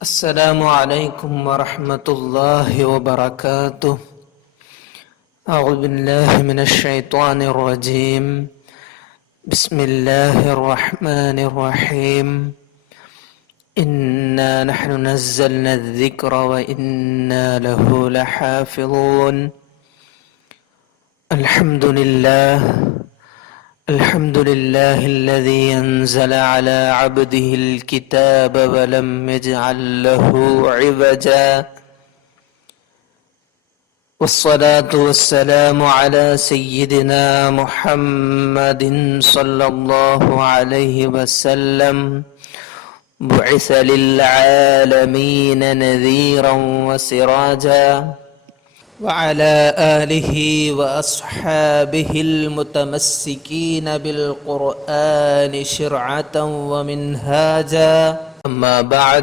السلام عليكم ورحمة الله وبركاته. أعوذ بالله من الشيطان الرجيم. بسم الله الرحمن الرحيم. إنا نحن نزلنا الذكر وإنا له لحافظون. الحمد لله الذي أنزل على عبده الكتاب ولم يجعل له عوجا، والصلاة والسلام على سيدنا محمد صلى الله عليه وسلم، بعث للعالمين نذيرا وسراجا، وعلى آله وأصحابه المتمسكين بالقرآن شرعة ومنهاجا. أما بعد،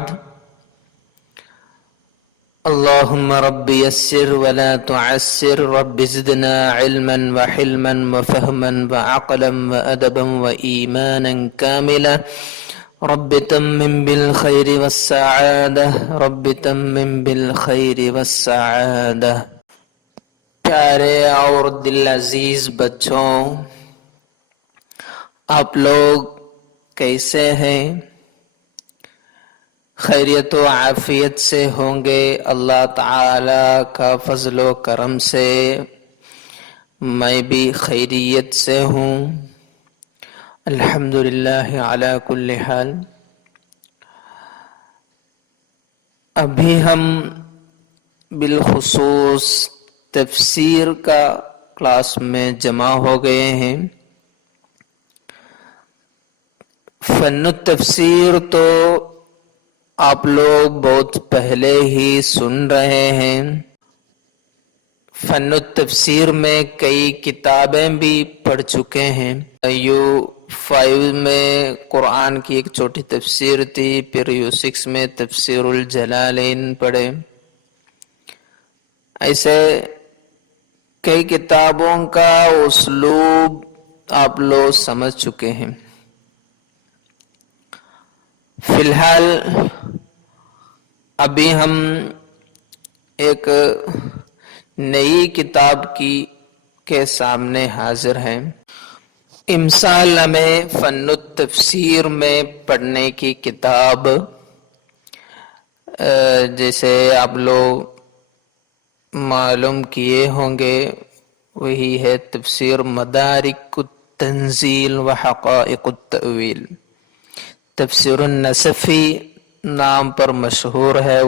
اللهم رب يسر ولا تعسر، رب زدنا علما وحلما وفهما وعقلا وأدبا وإيمانا كاملا، رب تمم بالخير والسعادة، رب تمم بالخير والسعادة. پیارے اور دل عزیز بچوں، آپ لوگ کیسے ہیں؟ خیریت و عافیت سے ہوں گے؟ اللہ تعالی کا فضل و کرم سے میں بھی خیریت سے ہوں، الحمدللہ علی کل حال۔ ابھی ہم بالخصوص تفسیر کا کلاس میں جمع ہو گئے ہیں۔ فن التفسیر تو آپ لوگ بہت پہلے ہی سن رہے ہیں۔ فن التفسیر میں کئی کتابیں بھی پڑھ چکے ہیں۔ U5 میں قرآن کی ایک چھوٹی تفسیر تھی، پھر U6 میں تفسیر الجلالین پڑھے۔ ایسے کئی کتابوں کا اسلوب آپ لوگ سمجھ چکے ہیں۔ فی الحال ابھی ہم ایک نئی کتاب کے سامنے حاضر ہیں۔ امسال ہمیں فن التفسیر میں پڑھنے کی کتاب، جیسے آپ لوگ معلوم کیے ہوں گے، وہی ہے تفسیر مدارک التنزیل و حقائق التأویل۔ تفسیر النصفی نام پر مشہور ہے۔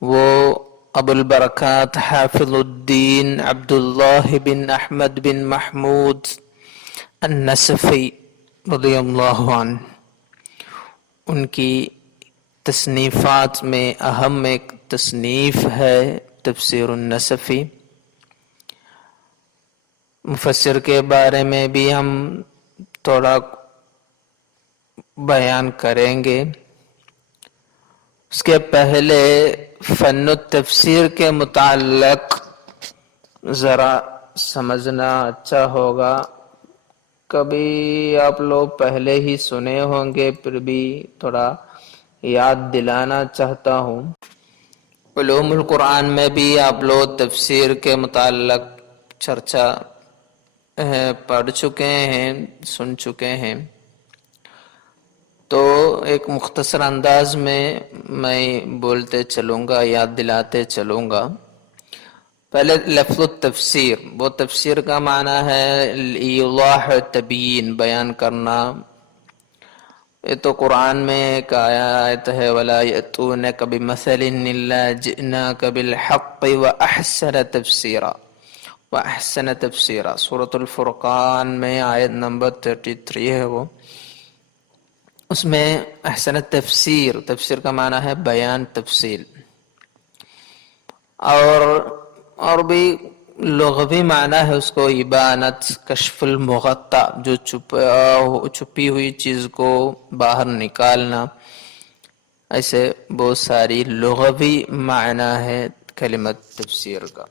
وہ ابو البرکات حافظ الدین عبداللہ بن احمد بن محمود النصفی رضی اللہ عنہ، ان کی تصنیفات میں اہم ایک تصنیف ہے تفسیر النصفی۔ مفسر کے بارے میں بھی ہم تھوڑا بیان کریں گے۔ اس کے پہلے فن التفسیر کے متعلق ذرا سمجھنا اچھا ہوگا۔ کبھی آپ لوگ پہلے ہی سنے ہوں گے، پھر بھی تھوڑا یاد دلانا چاہتا ہوں۔ علوم القرآن میں بھی آپ لوگ تفسیر کے متعلق چرچا پڑھ چکے ہیں، سن چکے ہیں۔ تو ایک مختصر انداز میں بولتے چلوں گا، یاد دلاتے چلوں گا۔ پہلے لفظ التفسیر، وہ تفسیر کا معنی ہے ایضاح، تبیین، بیان کرنا۔ یہ تو قرآن میں ایک آیت ہے وَلَا يَأْتُونَكَ بِمَثَلٍ إِلَّا جِئْنَاكَ بِالْحَقِّ وَأَحْسَنَ تَفْسِيرًا، وَأَحْسَنَ تَفْسِيرًا۔ سورۃ الفرقان میں آیت نمبر 33 ہے وہ۔ اس میں احسن تفسیر، تفسیر کا معنی ہے بیان، تفصیل۔ اور بھی لغوی معنی ہے اس کو ابانت، کشف المغطى، جو چھپی ہوئی چیز کو باہر نکالنا۔ ایسے بہت ساری لغوی معنی ہے کلمت تفسیر کا۔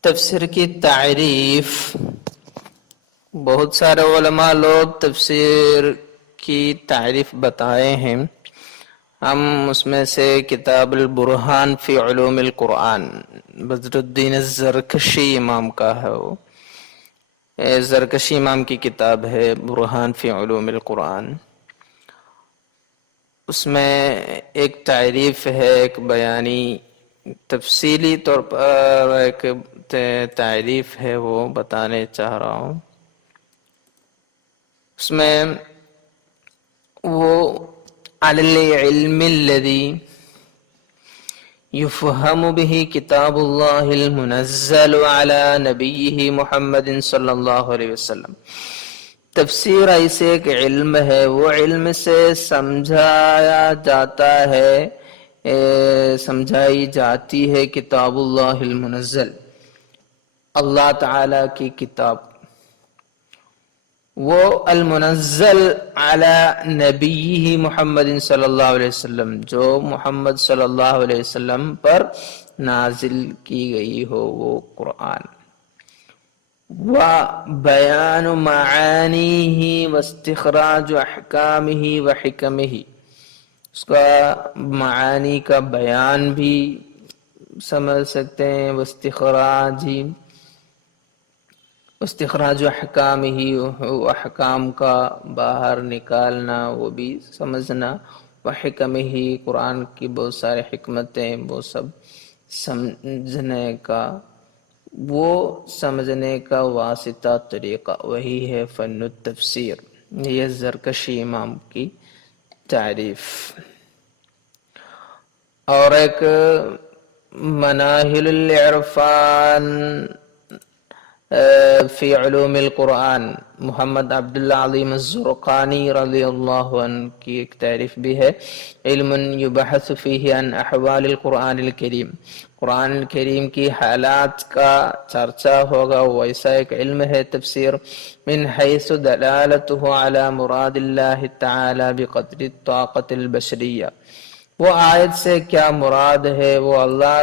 تفسیر کی تعریف، بہت سارے علماء لوگ تفسیر کی تعریف بتائے ہیں۔ ہم اس میں سے کتاب البرہان فی علوم القرآن، بدر الدین الزرکشی امام کا ہے، وہ زرکشی امام کی کتاب ہے برہان فی علوم القرآن. اس میں ایک تعریف ہے، ایک بیانی تفصیلی طور پر ایک تعریف ہے، وہ بتانے چاہ رہا ہوں. اس میں وہ علی العلم الذی یفہم بہ کتاب اللہ المنزل علی نبیہ محمد صلی اللہ علیہ وسلم. تفسیر ایسے ایک علم ہے، وہ علم سے سمجھایا جاتا ہے، سمجھائی جاتی ہے کتاب اللہ المنزل، اللہ تعالی کی کتاب، وہ المنزل علی نبیہ محمد صلی اللہ علیہ وسلم، جو محمد صلی اللہ علیہ وسلم پر نازل کی گئی ہو وہ قرآن. وَبَيَانُ مَعَانِيهِ وَاسْتِخْرَاجُ أَحْكَامِهِ وَحِكَمِهِ، اس کا معانی کا بیان بھی سمجھ سکتے ہیں، واستخراج احکامہ، احکام کا باہر نکالنا وہ بھی سمجھنا، وحکمہ، قرآن کی بہت سارے حکمتیں وہ سب سمجھنے کا، وہ سمجھنے کا واسطہ طریقہ وہی ہے فن التفسیر. یہ زرکشی امام کی تعریف. اور ایک مناہل العرفان فی علوم القرآن، محمد عبداللہ علیم الزرقانی رضی اللہ عنہ کی ایک تعریف بھی ہے، علم یبحث فیہ عن احوال القرآن الکریم، قرآن الکریم کی حالات کا چرچا ہوگا، ویسا ایک علم ہے تفسیر. من حیث دلالتہ علی مراد اللہ تعالی بقدر الطاقت البشریہ، وہ آیت سے کیا مراد ہے، وہ اللہ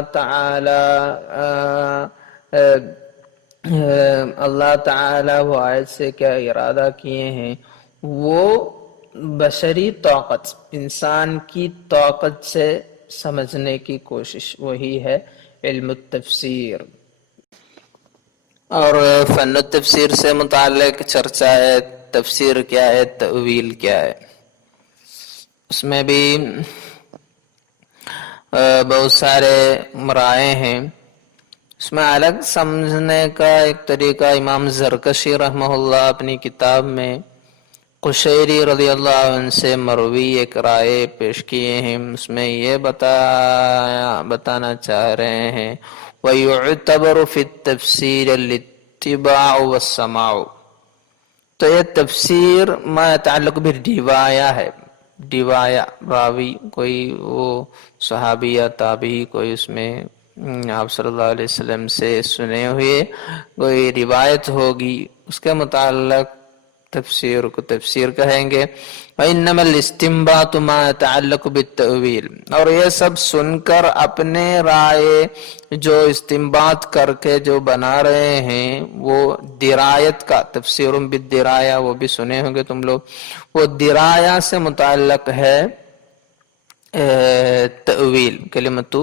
تعالی وہ آیت سے کیا ارادہ کیے ہیں، وہ بشری طاقت، انسان کی طاقت سے سمجھنے کی کوشش، وہی ہے علم التفسیر. اور فن التفسیر سے متعلق چرچا ہے، تفسیر کیا ہے، تأویل کیا ہے. اس میں بھی بہت سارے رائے ہیں. اس میں الگ سمجھنے کا ایک طریقہ امام زرکشی رحمہ اللہ اپنی کتاب میں قشیری رضی اللہ عنہ سے مروی ایک رائے پیش کیے ہیں. اس میں یہ بتانا چاہ رہے ہیں وَيُعْتَبَرُ فِي التَّفْسِيرِ الاتِّبَاعُ وَالسَّمَاعُ. تو یہ تفسیر ما تعلق بالروایہ ہے، روایہ راوی کوئی وہ صحابی یا تابعی کوئی اس میں آپ صلی اللہ علیہ وسلم سے سنے ہوئے کوئی روایت ہوگی، اس کے متعلق تفسیر کو تفسیر کہیں گے. وَإِنَّمَا الْإِسْتِنْبَاطُ مَا يَتَعَلَّقُ بِالتَّأْوِيلِ، اور یہ سب سن کر اپنے رائے جو استنباط کر کے جو بنا رہے ہیں وہ درایت کا، تفسیر بالدرایہ وہ بھی سنے ہوں گے تم لوگ، وہ درایہ سے متعلق ہے تأویل، کلمۃ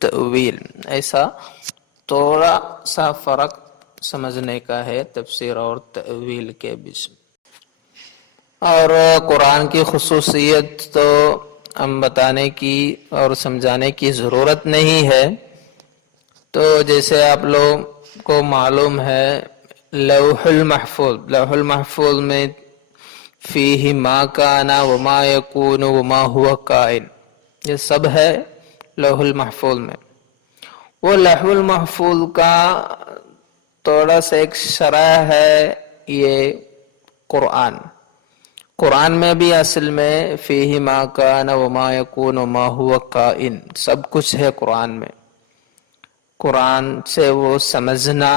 تأویل. ایسا تھوڑا سا فرق سمجھنے کا ہے تفسیر اور تأویل کے بیچ. اور قرآن کی خصوصیت تو ہم بتانے کی اور سمجھانے کی ضرورت نہیں ہے. تو جیسے آپ لوگ کو معلوم ہے لوح المحفوظ میں فیہ ما کان وما یکون وما ہوا کائن، یہ سب ہے لوح المحفوظ میں. وہ لوح المحفوظ کا تھوڑا سا ایک شرح ہے یہ قرآن میں بھی اصل میں فیہ ما کان وما یکون وما ہوا کائن سب کچھ ہے قرآن میں. قرآن سے وہ سمجھنا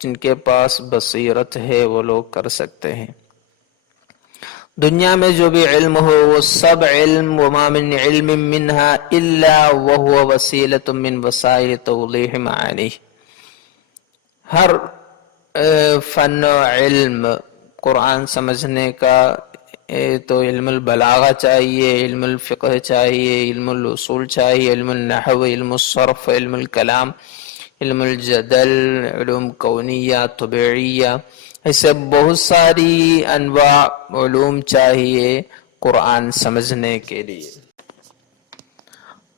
جن کے پاس بصیرت ہے وہ لوگ کر سکتے ہیں. دنیا میں جو بھی علم ہو وہ سب علم، وما من علم منہا الا وہو وسیلۃ من وسائل توضیح معانی. ہر فن و علم قرآن سمجھنے کا تو علم البلاغہ چاہیے، علم الفقہ چاہیے، علم الاصول چاہیے، علم النحو، علم الصرف، علم الکلام، علم الجدل، علوم کونیہ، طبیعیہ، ایسے بہت ساری انواع علوم چاہیے قرآن سمجھنے کے لیے۔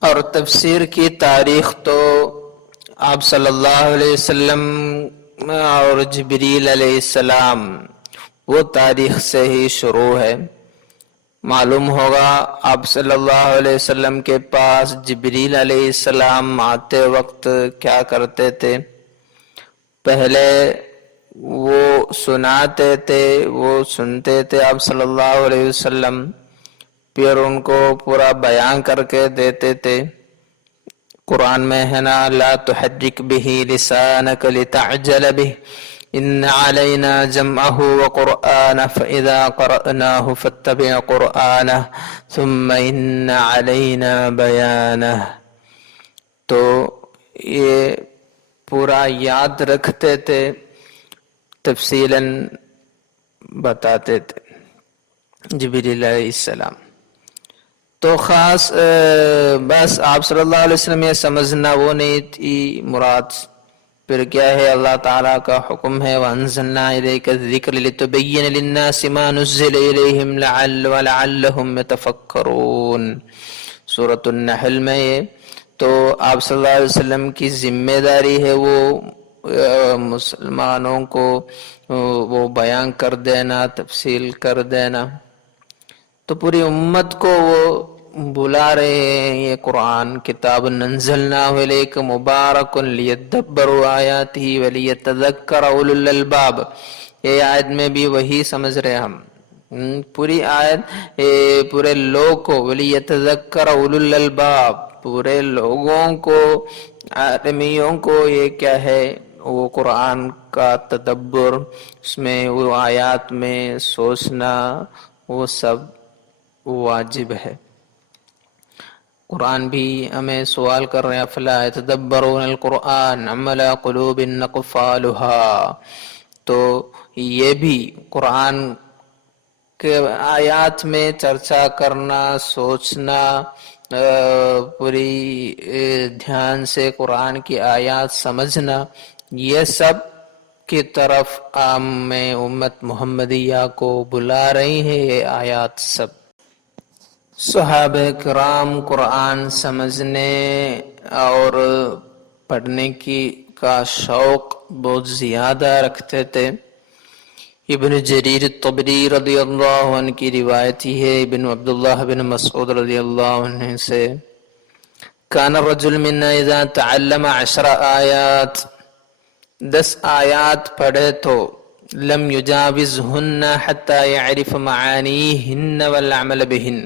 اور تفسیر کی تاریخ تو آپ صلی اللہ علیہ وسلم اور جبریل علیہ السلام وہ تاریخ سے ہی شروع ہے۔ معلوم ہوگا آپ صلی اللہ علیہ وسلم کے پاس جبریل علیہ السلام آتے وقت کیا کرتے تھے۔ پہلے وہ سناتے تھے، وہ سنتے تھے آپ صلی اللہ علیہ وسلم، پھر ان کو پورا بیان کر کے دیتے تھے۔ قرآن میں ہے نا، لا تحرک بہ لسانک لتعجل بہ ان علینا جمعہ وقرآنہ فاذا قرأناہ فاتبع قرآنہ ثم ان علینا بیانہ۔ تو یہ پورا یاد رکھتے تھے، تفصیلاً بتاتے تھے جبریل علیہ السلام۔ تو خاص بس آپ صلی اللہ علیہ وسلم یہ سمجھنا وہ نہیں تھی مراد، پھر کیا ہے، اللہ تعالیٰ کا حکم ہے وَأَنزَلْنَا إِلَيْكَ الذِّكْرَ لِتُبَيِّنَ لِلنَّاسِ مَا نُزِّلَ إِلَيْهِمْ وَلَعَلَّهُمْ يَتَفَكَّرُونَ، سورۃ النحل میں یہ۔ تو آپ صلی اللہ علیہ وسلم کی ذمہ داری ہے وہ مسلمانوں کو وہ بیان کر دینا، تفصیل کر دینا۔ تو پوری امت کو وہ بلا رہے ہیں، یہ قرآن کتاب انزلناہ الیک مبارک لیدبروا آیاتہ ولیتذکر اولو الالباب، یہ آیت میں بھی وہی سمجھ رہے ہم، پوری آیت پورے لوگ کو، ولیتذکر اولو الالباب، پورے لوگوں کو، آدمیوں کو یہ کیا ہے، وہ قرآن کا تدبر، اس میں وہ آیات میں سوچنا، وہ سب واجب ہے۔ قرآن بھی ہمیں سوال کر رہے ہیں، افلا یتدبرون القرآن ام علی قلوب اقفالها، تو یہ بھی قرآن کے آیات میں چرچا کرنا، سوچنا، پوری دھیان سے قرآن کی آیات سمجھنا، یہ سب کی طرف عام امت محمدیہ کو بلا رہی ہے یہ آیات سب۔ صحابہ کرام قرآن سمجھنے اور پڑھنے کا شوق بہت زیادہ رکھتے تھے۔ ابن جریر الطبری رضی اللہ عنہ کی روایت ہے، ابن عبداللہ بن مسعود رضی اللہ عنہ سے، کان الرجل منا اذا تعلم 10 آیات، 10 آیات پڑھے تو لم یجاوزہن حتی یعرف معانیہن والعمل بہن،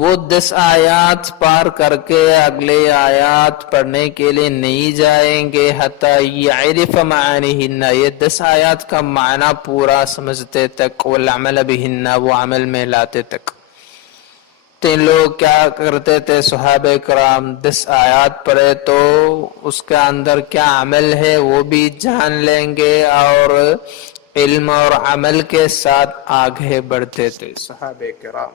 وہ 10 آیات پار کر کے اگلے آیات پڑھنے کے لیے نہیں جائیں گے حتی یعرف معانیہن، یہ 10 آیات کا معنی پورا سمجھتے تک، والعمل بہن، وہ عمل میں لاتے تک۔ تین لوگ کیا کرتے تھے صحابہ کرام، 10 آیات پڑھے تو اس کے اندر کیا عمل ہے وہ بھی جان لیں گے، اور علم اور عمل کے ساتھ آگے بڑھتے تھے صحابہ کرام۔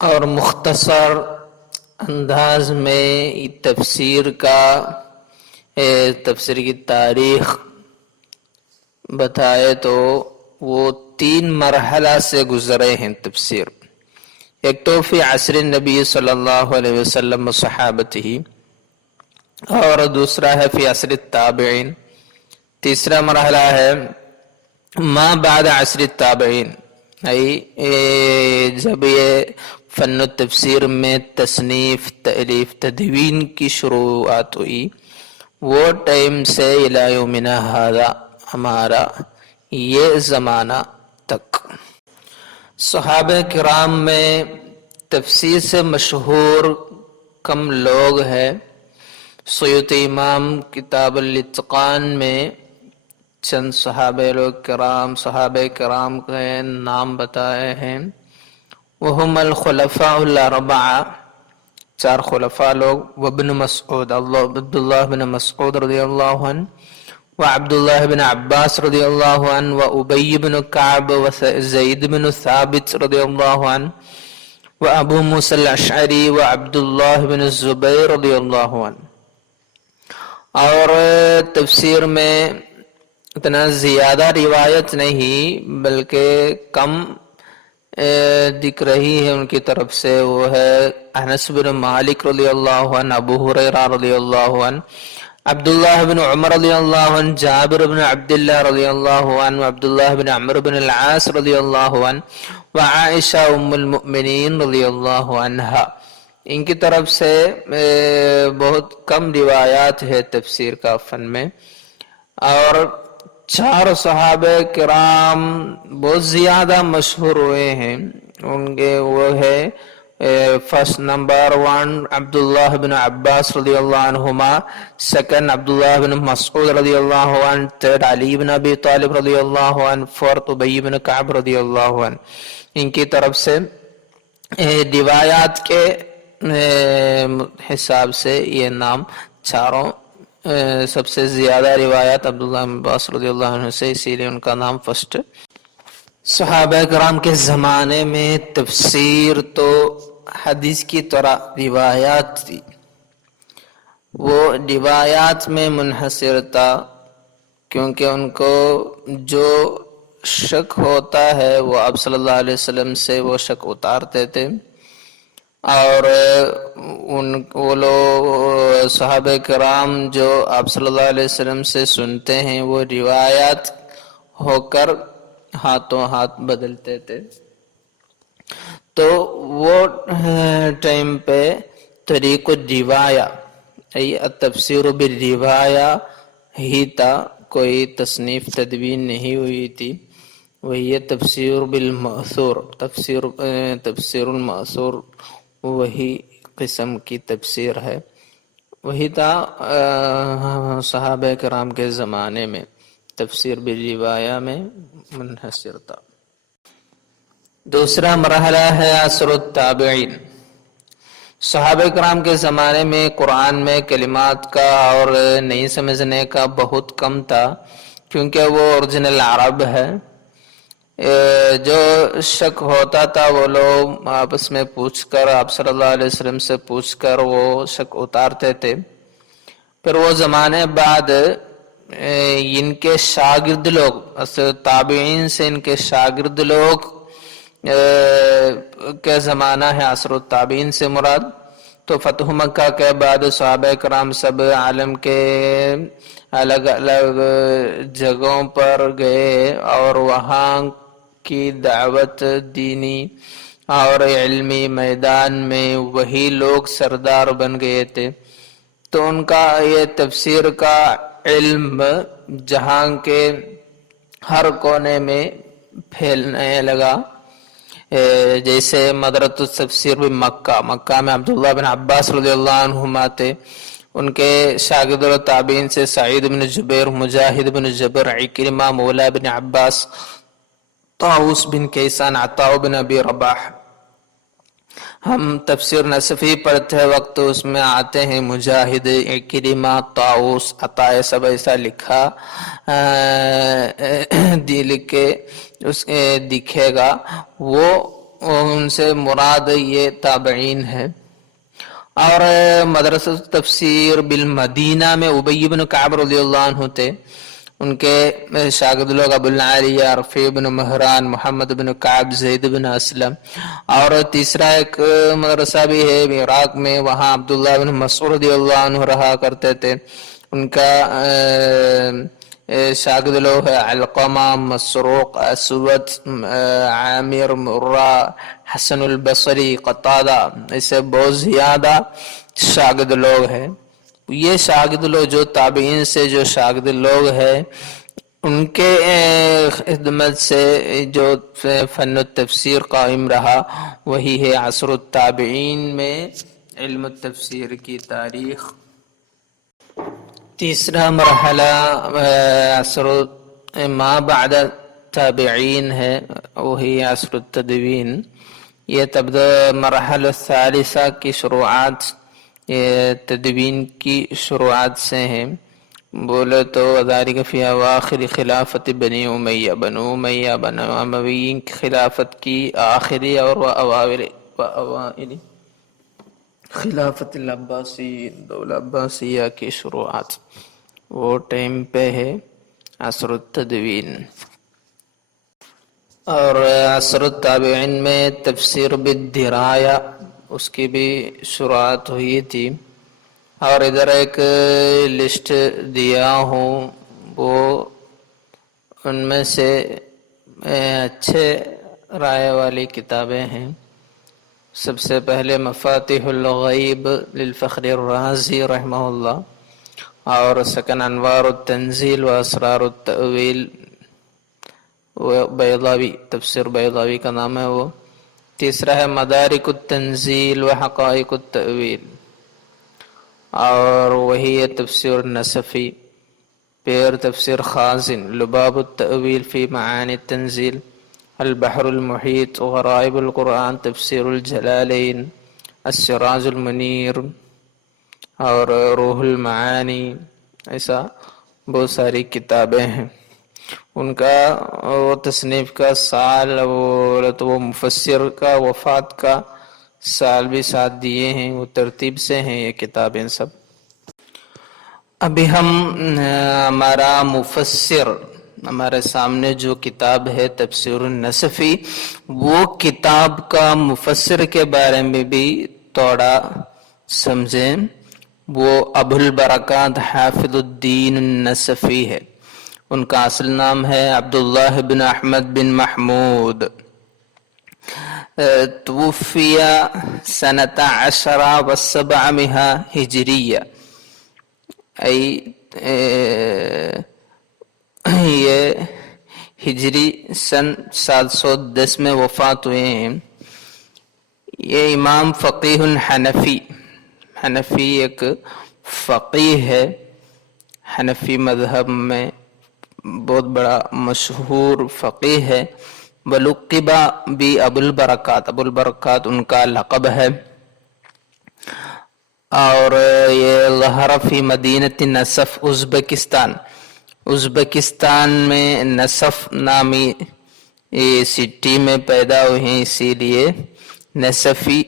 اور مختصر انداز میں تفسیر کی تاریخ بتائے تو وہ 3 مرحلہ سے گزرے ہیں تفسیر۔ ایک تو فی عصر النبی صلی اللہ علیہ وسلم و صحابتہ، اور دوسرا ہے فی عصر التابعین، تیسرا مرحلہ ہے ما بعد عصر التابعین، جب یہ فن التفسیر میں تصنیف، تألیف، تدوین کی شروعات ہوئی، وہ ٹائم سے الی یومنا ھذا، ہمارا یہ زمانہ تک۔ صحابہ کرام میں تفسیر سے مشہور کم لوگ ہیں۔ سیوطی امام کتاب الاتقان میں چند صحابہ کرام کے نام بتائے ہیں، وہم الخلفاء الاربعہ، 4 خلفاء لوگ، وابن مسعود، عبداللہ بن مسعود رضی اللہ عنہ، وعبد الله بن عباس رضي الله عنه وأبي بن كعب وزيد بن ثابت رضي الله عنه وأبو موسى الأشعري وعبد الله بن الزبير رضي الله عنه. اور تفسیر میں اتنا زیادہ روایت نہیں بلکہ کم دکھ رہی ہے ان کی طرف سے، وہ ہے انس بن مالک رضی اللہ عنہ، ابو ہریرہ رضی اللہ عنہ، عبداللہ بن عمر رضی اللہ عنہ، جابر بن عبداللہ رضی اللہ عنہ، عبداللہ بن عمرو بن العاص رضی اللہ عنہ، وعائشہ ام المؤمنین رضی اللہ عنہا. ان کی طرف سے بہت کم روایات ہے تفسیر کا فن میں. اور 4 صحابہ کرام بہت زیادہ مشہور ہوئے ہیں ان کے، وہ ہے فرسٹ نمبر 1 عبداللہ بن عباس رضی اللہ عنہما، سیکنڈ عبداللہ بن مسعود رضی اللہ عنہ، تھرڈ علی بن ابی طالب رضی اللہ عنہ، فورتھ ابی بن کعب رضی اللہ عنہ. ان کی طرف سے روایات کے حساب سے یہ نام چاروں، سب سے زیادہ روایات عبداللہ بن عباس رضی اللہ عنہ سے، اسی لیے ان کا نام فرسٹ. صحابہ کرام کے زمانے میں تفسیر تو حدیث کی طرح روایات تھی، وہ روایات میں منحصر تھا، کیونکہ ان کو جو شک ہوتا ہے وہ آپ صلی اللہ علیہ وسلم سے وہ شک اتارتے تھے. اور وہ لوگ صحابہ کرام جو آپ صلی اللہ علیہ وسلم سے سنتے ہیں وہ روایات ہو کر ہاتھوں ہاتھ بدلتے تھے. تو وہ ٹائم پہ طریق الروایہ التفسیر بالروایہ ہی تھا، کوئی تصنیف تدوین نہیں ہوئی تھی. وہی تفسیر بالمأثور، تفسیر المأثور وہی قسم کی تفسیر ہے، وہی تھا صحابہ کرام کے زمانے میں، تفسیر بالروایہ میں منحصر تھا. دوسرا مرحلہ ہے عصر التابعین. صحابہ کرام کے زمانے میں قرآن میں کلمات کا اور نہیں سمجھنے کا بہت کم تھا، کیونکہ وہ اوریجنل عرب ہے. جو شک ہوتا تھا وہ لوگ آپس میں پوچھ کر، آپ صلی اللہ علیہ وسلم سے پوچھ کر وہ شک اتارتے تھے. پھر وہ زمانے بعد ان کے شاگرد لوگ، تابعین سے ان کے شاگرد لوگ کے زمانہ ہے عصر التابعین سے مراد. تو فتح مکہ کے بعد صحابہ کرام سب عالم کے الگ الگ جگہوں پر گئے اور وہاں کی دعوت دینی اور علمی میدان میں وہی لوگ سردار بن گئے تھے. تو ان کا یہ تفسیر کا علم جہاں کے ہر کونے میں پھیلنے لگا. جیسے مدرسۃ التفسیر بمکہ، مکہ میں عبداللہ بن عباس رضی اللہ عنہما تھے، ان کے شاگرد و تابعین سے سعید بن جبیر، مجاہد بن جبر، عکرمہ مولا بن عباس، طاؤس بن کیسان، عطاء بن ابی رباح. ہم تفسیر نصفی پڑھتے وقت اس میں آتے ہیں مجاہد، عکرمہ، طاؤس، عطاء، سب ایسا لکھا لکھ کے اس دکھے گا، وہ ان سے مراد یہ تابعین ہے. اور مدرسۃ تفسیر بالمدینہ میں ابی بن کعب رضی اللہ عنہ تھے، ان کے شاگرد لوگ ابو العالیہ، رفیع بن مہران، محمد بن کعب، زید بن اسلم. اور تیسرا ایک مدرسہ بھی ہے عراق میں، وہاں عبداللہ بن مسعود رضی اللہ عنہ رہا کرتے تھے. ان کا شاگرد لوگ ہے علقمہ، مسروق، اسود، عامر، مرہ، حسن البصری، قتادہ، ایسے بہت زیادہ شاگرد لوگ ہیں. یہ شاگرد لوگ جو تابعین سے جو شاگرد لوگ ہیں ان کے خدمت سے جو فن التفسیر قائم رہا، وہی ہے عصر التابعین میں علم التفسیر کی تاریخ. تیسرا مرحلہ عصر ما بعد تابعین ہے، وہی عصر التدوین. یہ تبدو مرحلہ الثالثہ کی شروعات تدوین کی شروعات سے ہیں، بولے تو وذالک فی اواخر خلافت بنی امیہ، بنو امیہ بنو امویین کی خلافت کی آخری اور اوائل خلافت العباسیین، دولہ عباسیہ کی شروعات، وہ ٹائم پہ ہے عصر التدوین۔ اور عصر التابعین میں تفسیر بالدرایا اس کی بھی شروعات ہوئی تھی۔ اور ادھر ایک لسٹ دیا ہوں، وہ ان میں سے اچھے رائے والی کتابیں ہیں۔ سب سے پہلے مفاتیح الغیب للفخر الرازی رحمہ اللہ، اور سکن انوار التنزیل و اسرار التأویل، بیضاوی، تفسیر بیضاوی کا نام ہے وہ۔ تیسرا ہے مدارک التنزیل و حقائق التأویل، اور وہی ہے تفسیر نصفی۔ پھر تفسیر خازن، لباب التأویل فی معانی التنزیل، البحر المحیط، غرائب القرآن، تفسیر الجلالین، السراج المنیر، اور روح المعانی، ایسا بہت ساری کتابیں ہیں۔ ان کا وہ تصنیف کا سال، وہ مفسر کا وفات کا سال بھی ساتھ دیے ہیں، وہ ترتیب سے ہیں یہ کتابیں سب۔ ابھی ہم ہمارا مفسر، ہمارے سامنے جو کتاب ہے تفسیر النصفی، وہ کتاب کا مفسر کے بارے میں بھی تھوڑا سمجھیں۔ وہ ابو البرکات حافظ الدین النصفی ہے، ان کا اصل نام ہے عبداللہ بن احمد بن محمود۔ توفی سنة 10 و700 ہجریہ، یہ ہجری سن 710 میں وفات ہوئے ہیں۔ یہ امام فقیہ حنفی، حنفی ایک فقیہ ہے، حنفی مذہب میں بہت بڑا مشہور فقیہ ہے۔ ولقبہ بھی ابو البرکات، ابو البرکات ان کا لقب ہے۔ اور یہ ظہر فی مدینہ نصف، ازبکستان میں نصف نامی سٹی میں پیدا ہوئے ہیں، اسی لیے نصفی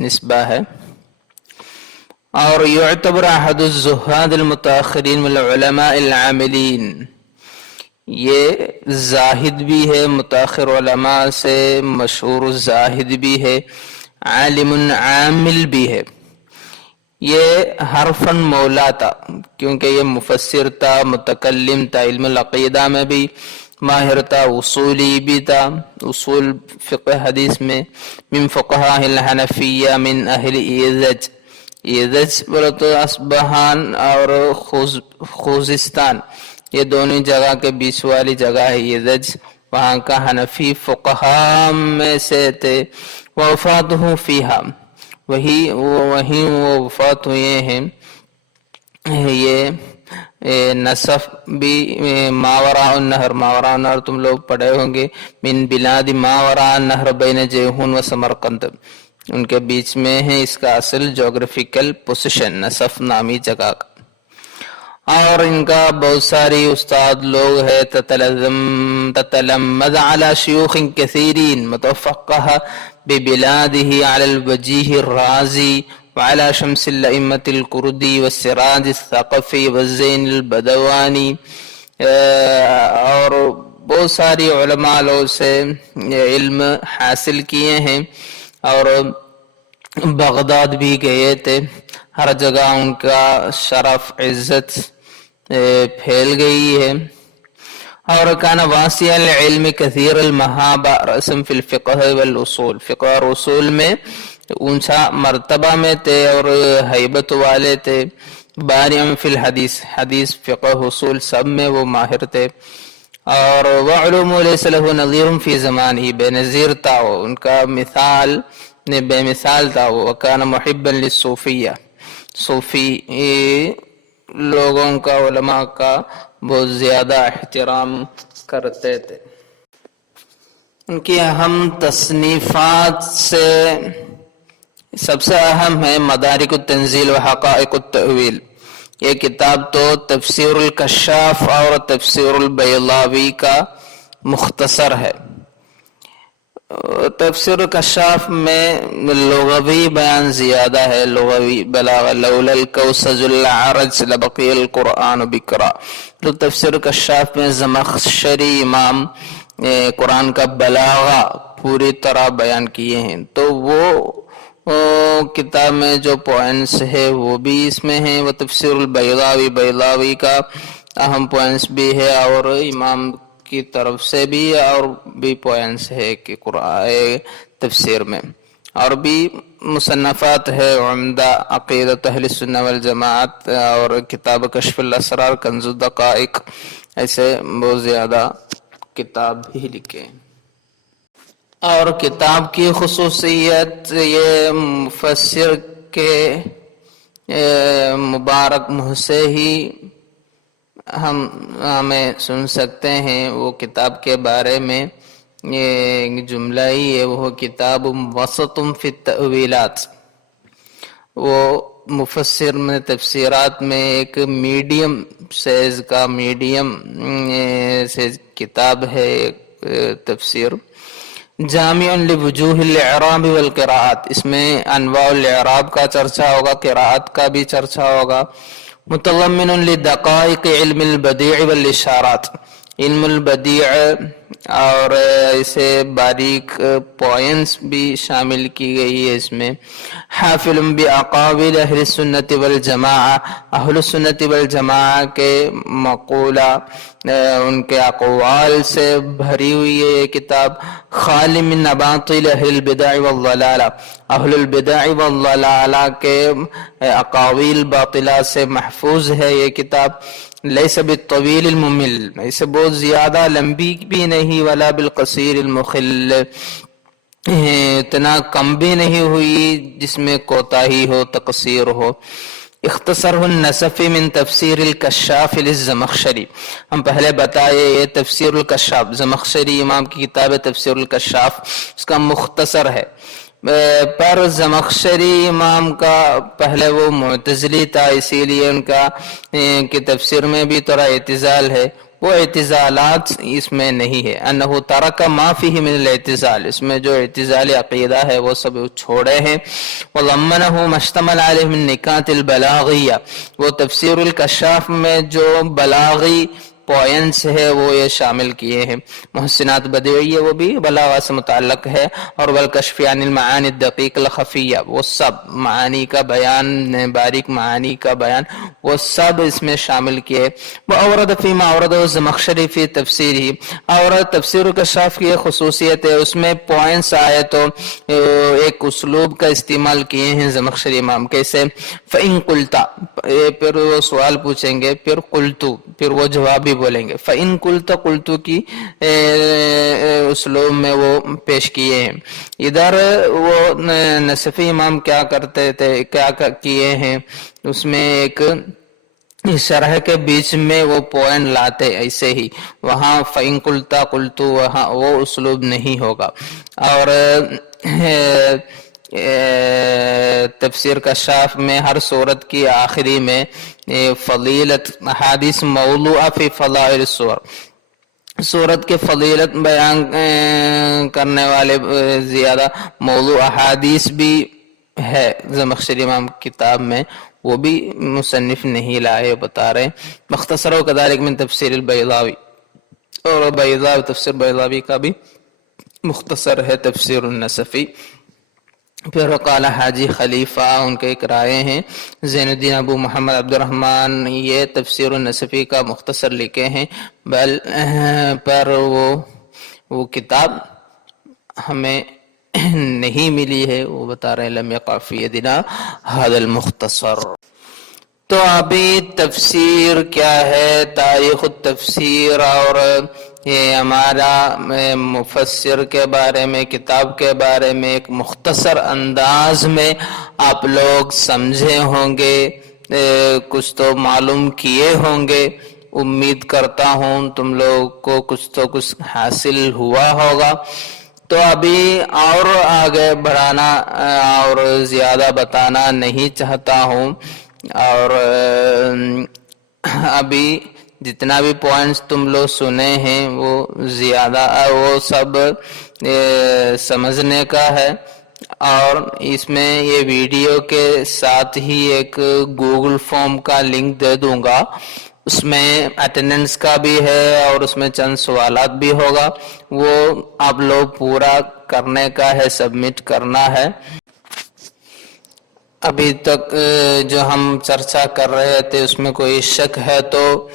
نسبہ ہے۔ اور یعتبر احد الزہاد المتاخرین والعلماء العاملین، یہ زاہد بھی ہے، متاخر علماء سے مشہور زاہد بھی ہے، عالم عامل بھی ہے۔ یہ حرفاً مولا تھا، کیونکہ یہ مفسر تھا، متکلم تھا، علم العقیدہ میں بھی ماہر تھا، اصولی بھی تھا، اصول فقہ حدیث میں۔ من فقہاء الحنفیہ من اہل ایزج، ایزج بولے تو اصبہان اور خوزستان، یہ دونوں جگہ کے بیچ والی جگہ ہے ایزج، وہاں کا حنفی فقہاء میں سے تھے۔ وفاتہ فیہا، وہیں وہ وفات ہوئے ہیں۔ یہ نصف بھی ماوراء النہر، ماوراء النہر تم لوگ پڑھے ہوں گے، من بلاد ماوراء النہر بین جیہون و سمرقند، ان کے بیچ میں ہے اس کا اصل جغرافیکل پوزیشن نصف نامی جگہ کا۔ اور ان کا بہت ساری استاد لوگ ہیں، تتلمذ علی شیوخ کثیرین متفقہ ببلادہ علی الوجیہ الرازی وعلی شمس الائمة الکردی والسراج الثقفی والزین البدوانی، اور بہت ساری علماء لوگ سے علم حاصل کیے ہیں، اور بغداد بھی گئے تھے، ہر جگہ ان کا شرف عزت پھیل گئی ہے۔ اور کان واسع العلم کثیر المہابہ رسم فی الفقہ والاصول، فقہ اور اصول میں اونچا مرتبہ میں تھے اور ہیبت والے تھے۔ بارعا فی الحدیث، حدیث فقہ اصول سب میں وہ ماہر تھے۔ اور وعلوم لیس له نظیر فی زمانہ، بے نظیر تھا وہ، ان کا مثال بے مثال تھا وہ۔ وکان محبا للصوفیہ، صوفی لوگوں کا، علماء کا بہت زیادہ احترام کرتے تھے۔ ان کی اہم تصنیفات سے سب سے اہم ہے مدارک التنزیل و حقائق التأویل، یہ کتاب تو تفسیر الکشاف اور تفسیر البیضاوی کا مختصر ہے۔ تفسیر الکشاف میں لغوی بیان زیادہ ہے، لغوی بلاغہ، لولا الکوسج العرج لبقی القرآن بکرا۔ تو تفسیر الکشاف میں زمخشری امام قرآن کا بلاغہ پوری طرح بیان کیے ہیں، تو وہ کتاب میں جو پوائنٹس ہے وہ بھی اس میں ہیں۔ وہ تفسیر البیضاوی، بیضاوی کا اہم پوائنٹس بھی ہے، اور امام کی طرف سے بھی اور بھی پوائنٹس ہے کہ قرآن تفسیر میں، اور بھی مصنفات ہے عمدہ عقیدۃ اہل السنہ والجماعت، اور کتاب کشف الاسرار، کنز الدقائق، ایسے بہت زیادہ کتاب بھی لکھے۔ اور کتاب کی خصوصیت یہ مفسر کے مبارک منہ سے ہی ہمیں سن سکتے ہیں۔ وہ کتاب کے بارے میں یہ جملہ ہی ہے، وہ کتاب وسط فی التأویلات، وہ مفسر میں تفسیرات میں ایک میڈیم سائز کا کتاب ہے تفسیر۔ جامع لوجوہ الاعراب والقراءات، اس میں انواع الاعراب کا چرچا ہوگا، قراءت کا بھی چرچا ہوگا۔ متضمن لدقائق علم البدیع والاشارات، علم البدیع اور اسے باریک پوائنٹس بھی شامل کی گئی ہے اس میں۔ حافل باقاویل اہل السنت والجماعہ، اہل السنت والجماعہ کے مقولہ، ان کے اقوال سے بھری ہوئی ہے یہ کتاب۔ خالی من اباطل اہل البدع والضلالہ، اہل البدع والضلالہ کے اقاویل باطلہ سے محفوظ ہے یہ کتاب۔ لیس بالطویل الممل، اسے بہت زیادہ لمبی بھی نہیں، ولا بالقصیر المخل، اتنا کم بھی نہیں ہوئی جس میں کوتاہی ہو، تقصیر ہو۔ اختصرہ النصفی من تفسیر الکشاف للزمخشری، ہم پہلے بتائے یہ تفسیر الکشاف، زمخشری امام کی کتاب تفسیر الکشاف، اس کا مختصر ہے۔ پر زمخشری امام کا پہلے وہ معتزلی تھا، اسی لیے ان کا کہ تفسیر میں بھی تھوڑا اعتزال ہے، وہ اعتزالات اس میں نہیں ہے۔ انہو ترک ما فیہ من الاعتزال، اس میں جو اعتزالی عقیدہ ہے وہ سب چھوڑے ہیں۔ وضمنہ مشتمل علیہ من نکات البلاغیہ، وہ تفسیر الکشاف میں جو بلاغی پوائنٹس ہے وہ یہ شامل کیے ہیں۔ محسنات بدیعیہ وہ بھی بلاغہ سے متعلق ہے، اور والکشف عن المعانی الدقیق الخفیہ، وہ سب معانی کا بیان، باریک معانی کا بیان، وہ سب اس میں شامل کیے۔ وَأَوْرَدَ فِي مَا أَوْرَدَهُ الزَّمَخْشَرِي فِي تَفْسِيرِهِ، اور تفسیر الکشاف کی خصوصیت ہے، اس میں پوائنٹس آئے تو ایک اسلوب کا استعمال کیے ہیں زمخشری امام، کیسے؟ فَإِن قُلْتَ، پھر وہ سوال پوچھیں گے، پھر قُلْتُ، پھر وہ جواب بھی بولیں گے۔ فَإِن قُلْتَ قُلْتُ کی اسلوب میں وہ پیش کیے ہیں۔ ادھر وہ نصفی امام کیا کرتے تھے، کیا کیے ہیں، اس میں ایک شرح کے بیچ میں وہ پوائنٹ لاتے ایسے ہی، وہاں فَإِن قُلْتَ قُلْتُ وہاں وہ اسلوب نہیں ہوگا۔ اور تفسیر کشاف میں ہر سورت کی آخری میں فضیلت احادیث موضوعہ فی فضائل السور، سورت کے فضیلت بیان کرنے والے زیادہ موضوع احادیث بھی ہے زمخشری امام کتاب میں، وہ بھی مصنف نہیں لائے، بتا رہے ہیں۔ مختصر و کذالک من تفسیر البیضاوی، اور بیضاوی تفسیر بیضاوی کا بھی مختصر ہے تفسیر النصفی۔ پھر قال حاجی خلیفہ، ان کے ایک رائے ہیں زین الدین ابو محمد عبد الرحمن، یہ تفسیر النصفی کا مختصر لکھے ہیں، پر وہ کتاب ہمیں نہیں ملی ہے، وہ بتا رہے ہیں لم یقع فی یدنا ھذا المختصر۔ تو ابھی تفسیر کیا ہے، تاریخ التفسیر اور یہ ہمارا مفسر کے بارے میں، کتاب کے بارے میں ایک مختصر انداز میں آپ لوگ سمجھے ہوں گے، کچھ تو معلوم کیے ہوں گے، امید کرتا ہوں تم لوگ کو کچھ تو کچھ حاصل ہوا ہوگا۔ تو ابھی اور آگے بڑھانا اور زیادہ بتانا نہیں چاہتا ہوں، اور ابھی جتنا بھی پوائنٹس تم لوگ سنے ہیں وہ زیادہ وہ سب سمجھنے کا ہے، اور اس میں یہ ویڈیو کے ساتھ ہی ایک گوگل فارم کا لنک دے دوں گا، اس میں اٹینڈنس کا بھی ہے اور اس میں چند سوالات بھی ہوگا، وہ آپ لوگ پورا کرنے کا ہے، سبمٹ کرنا ہے۔ ابھی تک جو ہم چرچا کر رہے تھے اس میں کوئی شک ہے تو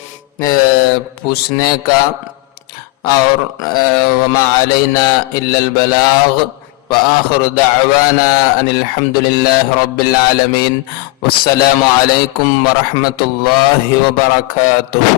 پوچھنے کا، اور وما علینا الا البلاغ وآخر دعوانا ان الحمد للہ رب العالمین، والسلام علیکم ورحمۃ اللہ وبرکاتہ۔